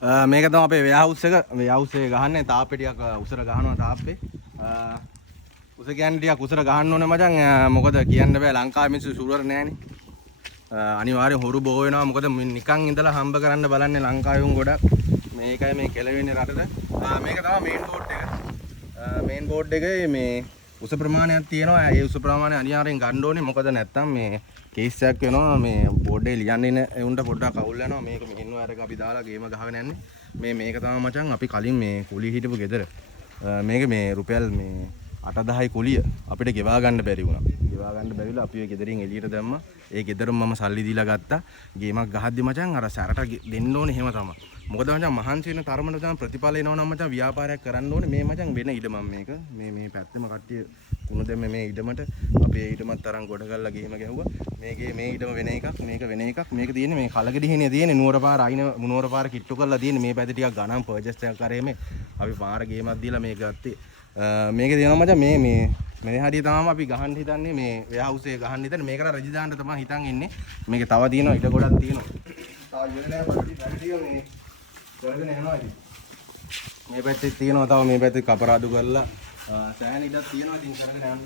මේක තමයි අපේ වෙයාවුස් එක. වෙයාවුස් එක ගහන්නේ තාප්පේ ටිකක් උසර ගහනවා තාප්පේ. උස කියන්නේ ටිකක් උසර ගහන්න ඕනේ මචං. මොකද කියන්න බෑ ලංකාවේ මිනිස්සු ෂුවර් නෑනේ. අනිවාර්යෙන් හොරු බෝ වෙනවා. මොකද නිකන් ඉඳලා හම්බ කරන්න බලන්නේ ලංකාවේ උන් ගොඩක්. මේකයි මේ කෙලවෙන්නේ රටට. මේක තමයි මේන් බෝඩ් එක. මේන් බෝඩ් එකේ මේ උස ප්‍රමාණයක් තියෙනවා. ඒ උස ප්‍රමාණය අනිවාර්යෙන් ගන්න ඕනේ. මොකද නැත්තම් මේ කේස් එකක් වෙනවා. මේ බෝඩ් එකේ ලියන්නේ නේ උන්ට පොඩ්ඩක් අවුල් වෙනවා. මේක මෙන්න වරක අපි දාලා ගේම ගහගෙන යන්නේ. මේක තමයි මචං අපි කලින් මේ කුලිය හිටපු ගෙදර. මේක මේ රුපියල් මේ 8-10යි කුලිය අපිට ගෙවා ගන්න බැරි වුණා. ගෙවා ගන්න බැරිලා අපි ඒ ගෙදරින් එළියට දැම්මා. ඒ ගෙදරම මම සල්ලි දීලා ගත්තා. ගේමක් ගහද්දි මචං අර සැරට දෙන්න ඕනේ එහෙම තමයි. මොකද මචං මහන්සි වෙන තරමට තමයි ප්‍රතිඵල එනවා නම් මචං ව්‍යාපාරයක් කරන්න ඕනේ. මේ මචං වෙන ඉඩමක් මේක. මේ පැත්තෙම කට්ටිය තුන දෙන්නේ මේ ඉඩමට අපි ඒ ඉඩමත් තරම් ගොඩ කරලා ගේම ගැහුවා. මේකේ මේ ඉඩම වෙන එකක්, මේක වෙන එකක්. මේක තියෙන්නේ මේ කලගෙඩිහිනේ තියෙන්නේ නුවරපාර අයින නුවරපාර කිට්ටු කරලා තියෙන්නේ. මේ පැත්තේ ටිකක් ගණන් පර්චේස් එකක් කරේ මේ. අපි පාර ගේමක් දීලා මේක ගත්තේ. මේක තියෙනවා මචං මේ හරිය තමයි අපි ගහන්න හිතන්නේ මේ වෙයාවුස් එක ගහන්න හිතන්නේ. මේකට රජි දාන්න තමයි හිතන් ඉන්නේ. මේකේ තව තියෙනවා ඉඩ ගොඩක් තියෙනවා. තව ඉවර නෑ පස්සේ වැඩිය මේ කරගෙන යනවා ඉතින්. මේ පැත්තේ තියෙනවා තව මේ පැත්තේ කපරාදු කරලා සෑහෙන ඉඩක් තියෙනවා ඉතින් කරගෙන යන්න.